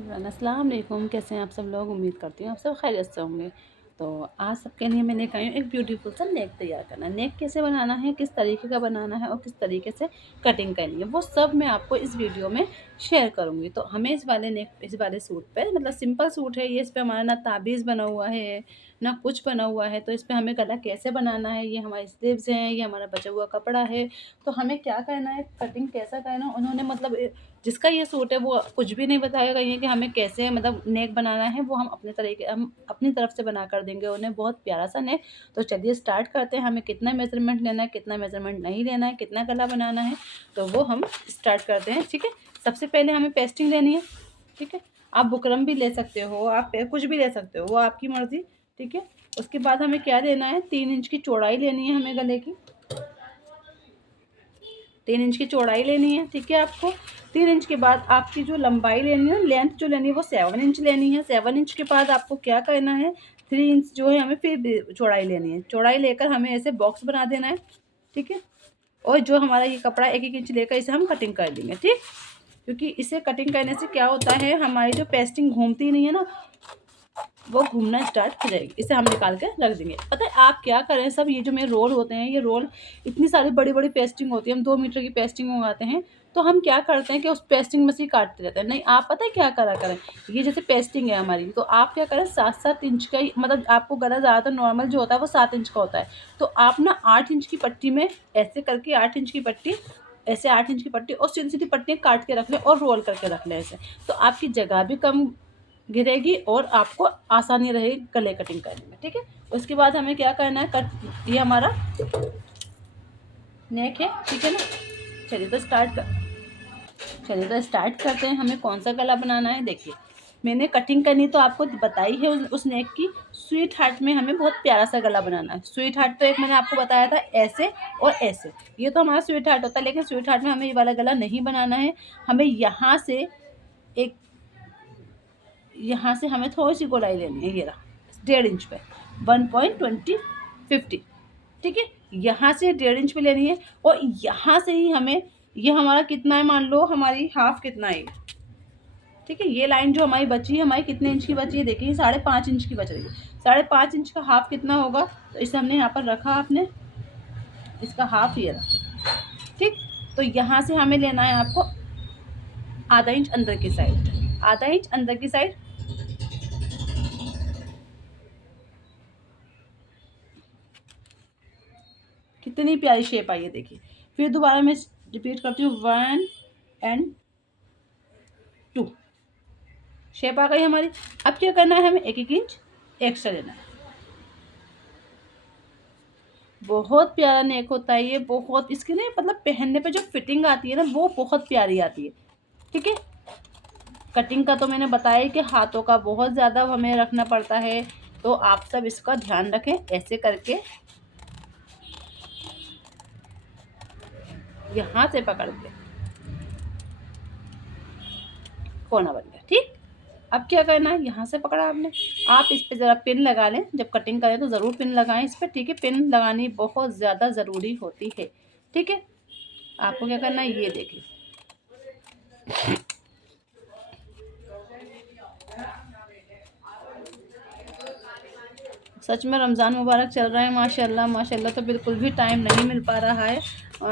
Everyone, अस्सलाम वालेकुम। कैसे हैं आप सब लोग? उम्मीद करती हूँ आप सब खैरियत से होंगे। तो आज सबके लिए मैं लेकर आई हूँ एक ब्यूटीफुल सा नेक तैयार करना। नेक कैसे बनाना है, किस तरीके का बनाना है और किस तरीके से कटिंग करनी है, वो सब मैं आपको इस वीडियो में शेयर करूँगी। तो हमें इस वाले सूट पे, मतलब सिंपल सूट है ये, इस पे हमारा ना ताबीज़ बना हुआ है ना कुछ बना हुआ है। तो इस पे हमें गला कैसे बनाना है, ये हमारी स्लीव्स हैं, ये हमारा बचा हुआ कपड़ा है। तो हमें क्या करना है, कटिंग कैसा करना है, उन्होंने मतलब जिसका ये सूट है वो कुछ भी नहीं बताया गई है कि हमें कैसे मतलब नेक बनाना है। वो हम अपनी तरफ से बना कर देंगे उन्हें, बहुत प्यारा सा नेक। तो चलिए स्टार्ट करते हैं। हमें कितना मेज़रमेंट लेना है, कितना मेज़रमेंट नहीं लेना है, कितना गला बनाना है, तो वो हम स्टार्ट करते हैं। ठीक है, सबसे पहले हमें पेस्टिंग लेनी है। ठीक है, आप बुकरम भी ले सकते हो, आप कुछ भी ले सकते हो, वो आपकी मर्ज़ी। ठीक है, उसके बाद हमें क्या लेना है, 3 इंच की चौड़ाई लेनी है हमें गले की। 3 इंच की चौड़ाई लेनी है। ठीक है, आपको 3 इंच के बाद आपकी जो लंबाई लेनी है, लेंथ जो लेनी है, वो 7 इंच लेनी है। 7 इंच के बाद आपको क्या करना है, 3 इंच जो है हमें फिर चौड़ाई लेनी है। चौड़ाई लेकर हमें ऐसे बॉक्स बना देना है। ठीक है, और जो हमारा ये कपड़ा 1-1 इंच लेकर इसे हम कटिंग कर देंगे। ठीक, क्योंकि इसे कटिंग करने से क्या होता है, हमारी जो पेस्टिंग घूमती नहीं है ना, वो घूमना स्टार्ट हो जाएगी। इसे हम निकाल के रख देंगे। पता है आप क्या करें, सब ये जो मेरे रोल होते हैं, ये रोल इतनी सारी बड़ी बड़ी पेस्टिंग होती है, हम 2 मीटर की पेस्टिंग मंगाते हैं। तो हम क्या करते हैं कि उस पेस्टिंग में से ही काटते रहते हैं। नहीं, आप पता है क्या करा करें, ये जैसे पेस्टिंग है हमारी, तो आप क्या करें, 7-7 इंच का ही, मतलब आपको गला ज़्यादातर नॉर्मल जो होता है वो 7 इंच का होता है। तो आप ना 8 इंच की पट्टी में ऐसे करके 8 इंच की पट्टी, ऐसे 8 इंच की पट्टी और सीधी सीधी पट्टियाँ काट के रख लें और रोल करके रख लें ऐसे। तो आपकी जगह भी कम गिरेगी और आपको आसानी रहेगी गले कटिंग करने में। ठीक है, उसके बाद हमें क्या करना है, ये हमारा नेक है। ठीक है ना, चलिए तो स्टार्ट करते हैं। हमें कौन सा गला बनाना है, देखिए मैंने कटिंग करनी तो आपको बताई है उस नेक की। स्वीट हार्ट में हमें बहुत प्यारा सा गला बनाना है। स्वीट हार्ट तो एक मैंने आपको बताया था, ऐसे और ऐसे, ये तो हमारा स्वीट हार्ट होता है। लेकिन स्वीट हार्ट में हमें ये वाला गला नहीं बनाना है। हमें एक यहाँ से हमें थोड़ी सी गोलाई लेनी है, ये रहा 1.5 इंच पे 1.2050। ठीक है, यहाँ से 1.5 इंच पे लेनी है और यहाँ से ही हमें, ये हमारा कितना है, मान लो हमारी हाफ कितना है। ठीक है, ये लाइन जो हमारी बची है, हमारी कितने इंच की बची है, देखिए 5.5 इंच की बच रही है। 5.5 इंच का हाफ कितना होगा, तो इसे हमने यहाँ पर रखा, आपने इसका हाफ ये रहा। ठीक, तो यहाँ से हमें लेना है आपको आधा इंच अंदर की साइड, आधा इंच अंदर की साइड। कितनी प्यारी शेप आई है, देखिए। फिर दोबारा मैं रिपीट करती हूँ, 1 एंड 2 शेप आ गई हमारी। अब क्या करना है, हमें 1-1 इंच एक्स्ट्रा लेना है। बहुत प्यारा नेक होता है ये, बहुत, इसकी ना मतलब पहनने पे जो फिटिंग आती है ना, वो बहुत प्यारी आती है। ठीक है, कटिंग का तो मैंने बताया कि हाथों का बहुत ज़्यादा हमें रखना पड़ता है, तो आप सब इसका ध्यान रखें। ऐसे करके यहाँ से पकड़ के कोना बन गया। ठीक, अब क्या करना है, यहाँ से पकड़ा आपने, आप इस पे ज़रा पिन लगा लें। जब कटिंग करें तो ज़रूर पिन लगाएं इस पर। ठीक है, पिन लगानी बहुत ज़्यादा ज़रूरी होती है। ठीक है, आपको क्या करना है, ये देखिए, सच में रमज़ान मुबारक चल रहा है, माशाल्लाह माशाल्लाह। तो बिल्कुल भी टाइम नहीं मिल पा रहा है।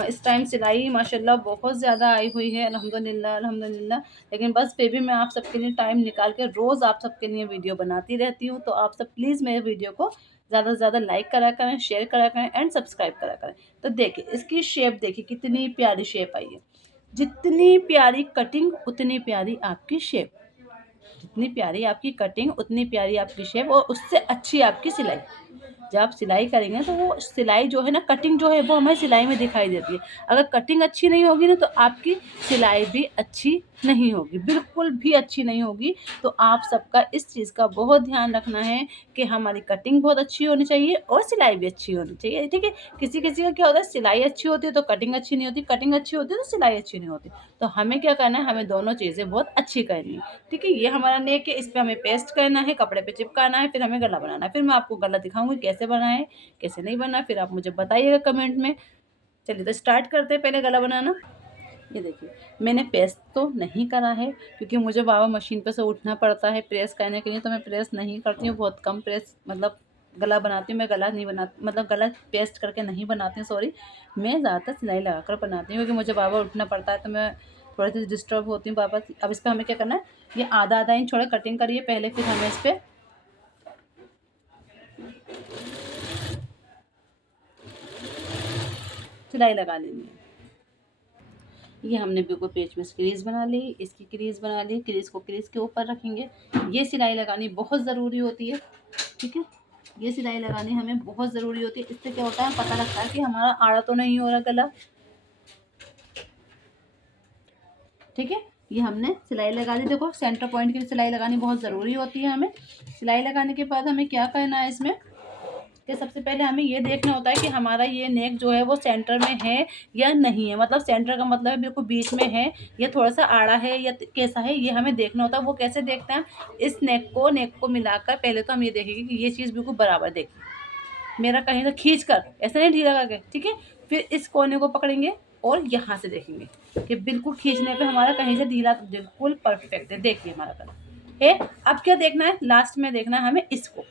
इस टाइम सिलाई माशाल्लाह बहुत ज़्यादा आई हुई है, अल्हम्दुलिल्लाह अल्हम्दुलिल्लाह। लेकिन बस फिर भी मैं आप सबके लिए टाइम निकाल के रोज़ आप सबके लिए वीडियो बनाती रहती हूँ। तो आप सब प्लीज़ मेरे वीडियो को ज़्यादा से ज़्यादा लाइक करा करें, शेयर करा करें एंड सब्सक्राइब करा करें। तो देखिए इसकी शेप, देखिए कितनी प्यारी शेप आई है। जितनी प्यारी कटिंग उतनी प्यारी आपकी शेप, जितनी प्यारी आपकी कटिंग उतनी प्यारी आपकी शेप, और उससे अच्छी आपकी सिलाई। जब आप सिलाई करेंगे तो वो सिलाई जो है ना, कटिंग जो है वो हमें सिलाई में दिखाई देती है। अगर कटिंग अच्छी नहीं होगी ना, तो आपकी सिलाई भी अच्छी नहीं होगी, बिल्कुल भी अच्छी नहीं होगी। तो आप सबका इस चीज़ का बहुत ध्यान रखना है कि हमारी कटिंग बहुत अच्छी होनी चाहिए और सिलाई भी अच्छी होनी चाहिए। ठीक है, किसी किसी का क्या होता है, सिलाई अच्छी होती है तो कटिंग अच्छी नहीं होती, कटिंग अच्छी होती है तो सिलाई अच्छी नहीं होती। तो हमें क्या करना है, हमें दोनों चीज़ें बहुत अच्छी करनी है। ठीक है, ये हमारा नेक है, इस पे हमें पेस्ट करना है, कपड़े पे चिपकाना है, फिर हमें गला बनाना है। फिर मैं आपको गला दिखाऊंगी कैसे बनाए, कैसे नहीं बना, फिर आप मुझे बताइएगा कमेंट में। चलिए तो स्टार्ट करते हैं पहले गला बनाना। ये देखिए, मैंने प्रेस तो नहीं करा है क्योंकि मुझे बाबा मशीन पे से उठना पड़ता है प्रेस करने के लिए, तो मैं प्रेस नहीं करती हूँ, बहुत कम प्रेस मतलब गला बनाती हूँ। मैं गला नहीं बनाती, मतलब गला पेस्ट करके नहीं बनाती हूँ, सॉरी। मैं ज़्यादातर सिलाई लगा कर बनाती हूँ क्योंकि मुझे बार-बार उठना पड़ता है, तो मैं थोड़ी सी डिस्टर्ब होती हूँ बार-बार। अब इस पे हमें क्या करना है, ये आधा-आधा इंच छोड़ा कटिंग करिए पहले, फिर हमें इस पे सिलाई लगा लेनी है। ये हमने बिल्कुल पेच में क्रीज बना ली, इसकी क्रीज बना ली, क्रीज को क्रीज के ऊपर रखेंगे। ये सिलाई लगानी बहुत ज़रूरी होती है, ठीक है। ये सिलाई लगानी हमें बहुत ज़रूरी होती है। इससे क्या होता है, पता लगता है कि हमारा आड़ा तो नहीं हो रहा गला, ठीक है। ये हमने सिलाई लगा दी। देखो सेंटर पॉइंट की सिलाई लगानी बहुत ज़रूरी होती है हमें। सिलाई लगाने के बाद हमें क्या करना है इसमें, कि सबसे पहले हमें ये देखना होता है कि हमारा ये नेक जो है वो सेंटर में है या नहीं है। मतलब सेंटर का मतलब है बिल्कुल बीच में है या थोड़ा सा आड़ा है या कैसा है, ये हमें देखना होता है। वो कैसे देखते हैं, इस नेक को मिलाकर पहले तो हम ये देखेंगे कि ये चीज़ बिल्कुल बराबर, देखिए मेरा कहीं तो खींच कर, ऐसा नहीं ढीला करके, ठीक है। फिर इस कोने को पकड़ेंगे और यहाँ से देखेंगे कि बिल्कुल खींचने पे हमारा कहीं से ढीला, बिल्कुल परफेक्ट है। देखिए हमारा कलर है। अब क्या देखना है, लास्ट में देखना है हमें इसको,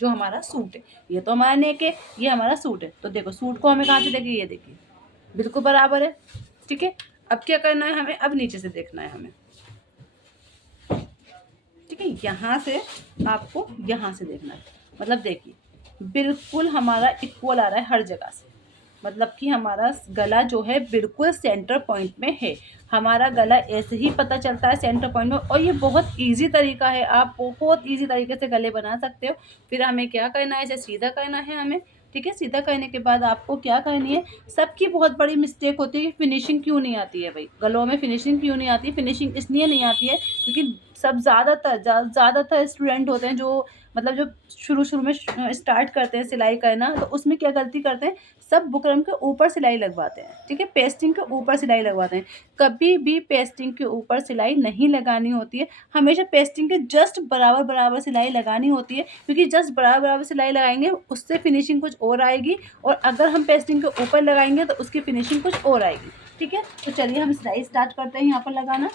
जो हमारा सूट है। ये तो हमारा नेक है, ये हमारा सूट है। तो देखो सूट को हमें कहाँ से देखिए, ये देखिए बिल्कुल बराबर है, ठीक है। अब क्या करना है हमें, अब नीचे से देखना है हमें, ठीक है। यहाँ से आपको यहाँ से देखना है, मतलब देखिए बिल्कुल हमारा इक्वल आ रहा है हर जगह से। मतलब कि हमारा गला जो है बिल्कुल सेंटर पॉइंट में है। हमारा गला ऐसे ही पता चलता है सेंटर पॉइंट में, और ये बहुत इजी तरीका है, आप बहुत इजी तरीके से गले बना सकते हो। फिर हमें क्या करना है, इसे सीधा करना है हमें, ठीक है। सीधा करने के बाद आपको क्या करनी है, सबकी बहुत बड़ी मिस्टेक होती है कि फिनिशिंग क्यों नहीं आती है भाई, गलों में फिनिशिंग क्यों नहीं आती है। फिनिशिंग इसलिए नहीं आती है क्योंकि सब ज़्यादातर स्टूडेंट होते हैं जो मतलब जो शुरू में स्टार्ट करते हैं सिलाई करना, तो उसमें क्या गलती करते हैं, सब बुकरम के ऊपर सिलाई लगवाते हैं, ठीक है। पेस्टिंग के ऊपर सिलाई लगवाते हैं। कभी भी पेस्टिंग के ऊपर सिलाई नहीं लगानी होती है, हमेशा पेस्टिंग के जस्ट बराबर बराबर सिलाई लगानी होती है, क्योंकि जस्ट बराबर बराबर सिलाई लगाएंगे उससे फिनिशिंग कुछ और आएगी, और अगर हम पेस्टिंग के ऊपर लगाएंगे तो उसकी फिनिशिंग कुछ और आएगी, ठीक है। तो चलिए हम सिलाई स्टार्ट करते हैं यहाँ पर लगाना,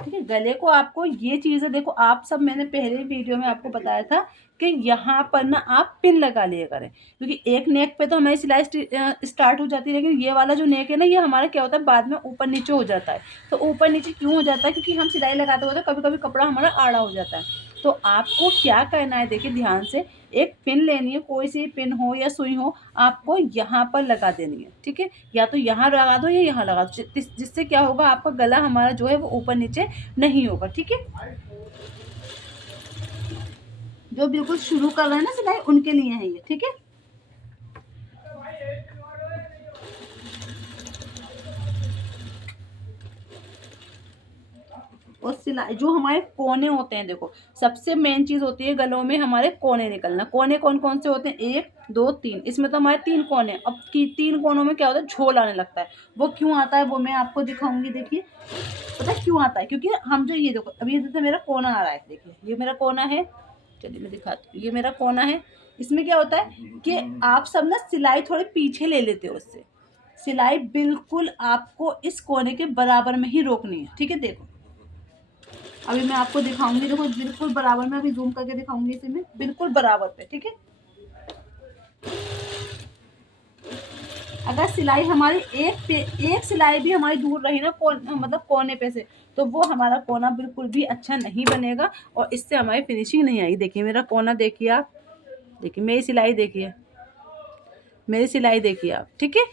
ठीक है। गले को आपको ये चीज़ें देखो, आप सब मैंने पहले वीडियो में आपको बताया था कि यहाँ पर ना आप पिन लगा लिया करें, क्योंकि एक नेक पे तो हमारी सिलाई स्टार्ट हो जाती है, लेकिन ये वाला जो नेक है ना, ये हमारा क्या होता है बाद में ऊपर नीचे हो जाता है। तो ऊपर नीचे क्यों हो जाता है, क्योंकि हम सिलाई लगाते होते कभी कभी कपड़ा हमारा आड़ा हो जाता है। तो आपको क्या करना है, देखिए ध्यान से, एक पिन लेनी है, कोई सी पिन हो या सुई हो, आपको यहाँ पर लगा देनी है, ठीक है। या तो यहाँ लगा दो या यहाँ लगा दो, जिससे क्या होगा, आपका गला हमारा जो है वो ऊपर नीचे नहीं होगा, ठीक है। जो बिल्कुल शुरू कर रहे हैं ना सिलाई, उनके लिए है ये, ठीक है। और सिलाई जो हमारे कोने होते हैं, देखो सबसे मेन चीज होती है गलों में हमारे कोने निकलना। कोने कौन कौन से होते हैं, 1 2 3, इसमें तो हमारे 3 कोने। अब की 3 कोनों में क्या होता है, झोल आने लगता है। वो क्यों आता है वो मैं आपको दिखाऊंगी, देखिए पता है क्यों आता है, क्योंकि हम जो ये देखो अभी जैसे मेरा कोना आ रहा है, देखिए ये मेरा कोना है, चलिए मैं दिखाती हूँ, ये मेरा कोना है। इसमें क्या होता है कि आप सब ना सिलाई थोड़ी पीछे ले लेते हो, उससे सिलाई बिल्कुल आपको इस कोने के बराबर में ही रोकनी है, ठीक है। देखो अभी मैं आपको दिखाऊंगी, देखो बिल्कुल बराबर में, अभी जूम करके दिखाऊंगी इसे मैं, बिल्कुल बराबर पे, ठीक है। अगर सिलाई हमारी एक सिलाई भी हमारी दूर रही ना मतलब कोने पे से, तो वो हमारा कोना बिल्कुल भी अच्छा नहीं बनेगा और इससे हमारी फिनिशिंग नहीं आएगी। देखिए मेरा कोना देखिए आप, देखिए मेरी सिलाई देखिए आप, ठीक है।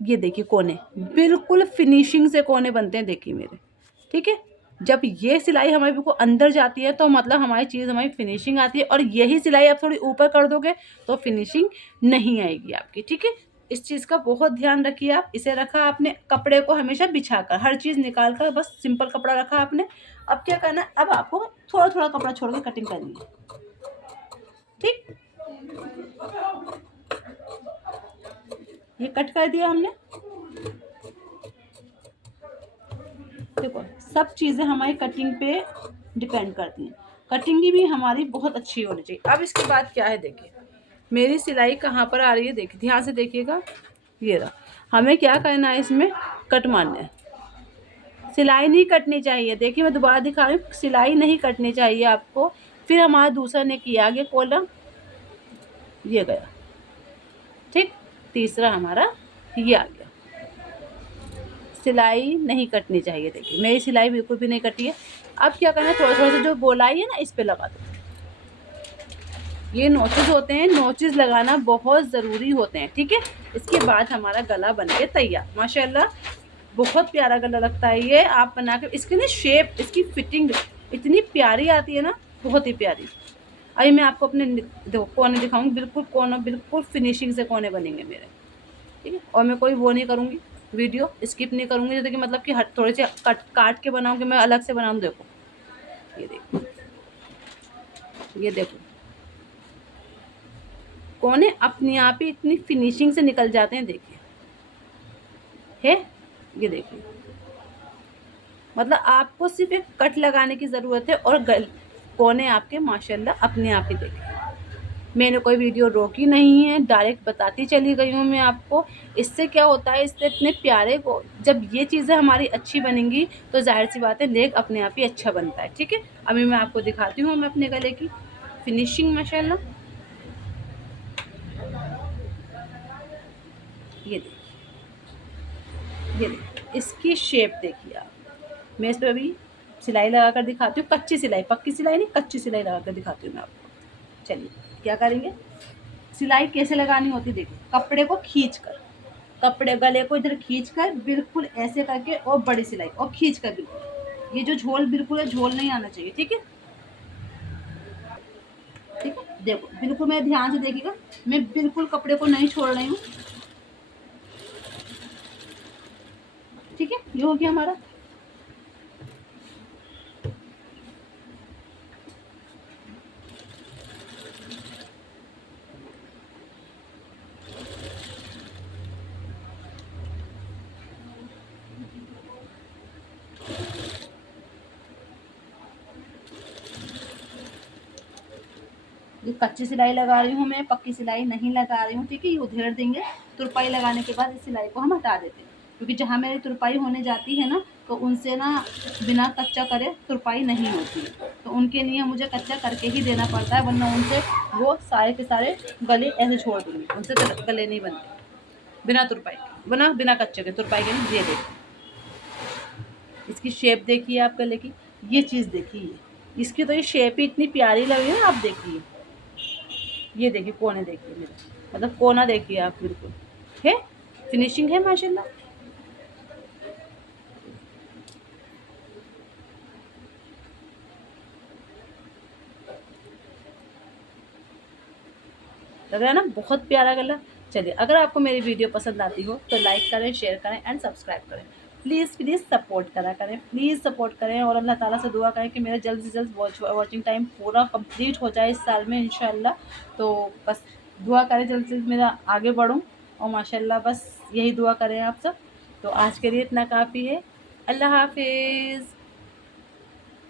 ये देखिए कोने बिल्कुल फिनिशिंग से कोने बनते हैं, देखिए मेरे, ठीक है। जब ये सिलाई हमारी बिल्कुल अंदर जाती है तो मतलब हमारी चीज़, हमारी फिनिशिंग आती है, और यही सिलाई आप थोड़ी ऊपर कर दोगे तो फिनिशिंग नहीं आएगी आपकी, ठीक है। इस चीज़ का बहुत ध्यान रखिए आप। इसे रखा आपने कपड़े को हमेशा बिछाकर, हर चीज़ निकाल कर, बस सिंपल कपड़ा रखा आपने। अब क्या करना है, अब आपको थोड़ा थोड़ा कपड़ा छोड़ के कटिंग करनी है, ठीक। ये कट कर दिया हमने, देखो सब चीज़ें हमारी कटिंग पे डिपेंड करती हैं। कटिंग भी हमारी बहुत अच्छी होनी चाहिए। अब इसके बाद क्या है, देखिए मेरी सिलाई कहाँ पर आ रही है, देखिए ध्यान से देखिएगा। ये रहा। हमें क्या करना है, इसमें कट मारना है। सिलाई नहीं कटनी चाहिए, देखिए मैं दोबारा दिखा रही हूँ, सिलाई नहीं कटनी चाहिए आपको। फिर हमारा दूसरा ने किया आगे कॉलम, ये गया, ठीक। तीसरा हमारा ये आ गया। सिलाई नहीं कटनी चाहिए, देखिए मेरी सिलाई बिल्कुल भी नहीं कटी है। अब क्या करना है, थोड़ा थोड़ा सा जो गोलाई है ना, इस पे लगा दो। ये नोचेस होते हैं, नोचेस लगाना बहुत ज़रूरी होते हैं, ठीक है। इसके बाद हमारा गला बन के तैयार। माशाल्लाह बहुत प्यारा गला लगता है ये, आप बना के। इसकी ना शेप, इसकी फिटिंग इतनी प्यारी आती है ना, बहुत ही प्यारी। अभी मैं आपको अपने देखो कोने दिखाऊंगी, बिल्कुल कोना, बिल्कुल फिनिशिंग से कोने बनेंगे मेरे, ठीक है। और मैं कोई वो नहीं करूँगी, वीडियो स्किप नहीं करूँगी, जैसे कि मतलब कि हट थोड़े से काट के बनाऊँगी, मैं अलग से बनाऊँ। देखो ये देखो, ये देखो कोने अपने आप ही इतनी फिनिशिंग से निकल जाते हैं, देखिए है। ये देखिए, मतलब आपको सिर्फ एक कट लगाने की ज़रूरत है और कोने आपके माशाल्लाह अपने आप ही देखिए। मैंने कोई वीडियो रोकी नहीं है, डायरेक्ट बताती चली गई हूँ मैं आपको। इससे क्या होता है, इससे इतने प्यारे को, जब ये चीज़ें हमारी अच्छी बनेंगी तो ज़ाहिर सी बात है लेग अपने आप ही अच्छा बनता है, ठीक है। अभी मैं आपको दिखाती हूँ मैं अपने गले की फिनिशिंग माशाल्लाह। ये देखिए, ये देखिए इसकी शेप देखिए आप। मैं इस पर अभी सिलाई लगा कर दिखाती हूँ, कच्ची सिलाई, पक्की सिलाई नहीं, कच्ची सिलाई लगा कर दिखाती हूँ मैं आपको। चलिए क्या करेंगे, सिलाई कैसे लगानी होती है, देखिए कपड़े को खींच कर, कपड़े गले को इधर खींच कर बिल्कुल ऐसे करके, और बड़ी सिलाई और खींच कर बिल्कुल, ये जो झोल बिल्कुल है, झोल नहीं आना चाहिए, ठीक है। ठीक है, देखो बिल्कुल मैं ध्यान से देखिएगा, मैं बिल्कुल कपड़े को नहीं छोड़ रही हूँ, ठीक है। ये हो गया हमारा। ये कच्ची सिलाई लगा रही हूँ मैं, पक्की सिलाई नहीं लगा रही हूँ, ठीक है। ये उधेड़ देंगे, तुरपाई लगाने के बाद इस सिलाई को हम हटा देते हैं, क्योंकि जहाँ मेरी तुरपाई होने जाती है ना, तो उनसे ना बिना कच्चा करे तुरपाई नहीं होती है, तो उनके लिए मुझे कच्चा करके ही देना पड़ता है, वरना उनसे वो सारे के सारे गले ऐसे छोड़ दूँगी, उनसे तो गले नहीं बनते बिना तुरपाई के, बिना कच्चे के तुरपाई के नहीं। ये देखिए इसकी शेप देखिए आप गले की, ये चीज़ देखिए, इसकी तो ये शेप ही इतनी प्यारी लग रही है ना, आप देखिए। ये देखिए कोने देखिए मेरे, मतलब कोना देखिए आप, बिल्कुल है, फिनिशिंग है माशाल्लाह। लग रहा है ना बहुत प्यारा गला। चलिए अगर आपको मेरी वीडियो पसंद आती हो तो लाइक करें, शेयर करें एंड सब्सक्राइब करें। प्लीज़ प्लीज़ सपोर्ट करा करें, प्लीज़ सपोर्ट करें, और अल्लाह ताला से दुआ करें कि मेरा जल्द से जल्द वॉचिंग टाइम पूरा कंप्लीट हो जाए इस साल में इंशाल्लाह। तो बस दुआ करें जल्द से जल्द मेरा आगे बढ़ूँ, और माशाल्लाह बस यही दुआ करें आप सब। तो आज के लिए इतना काफ़ी है। अल्लाह हाफिज़।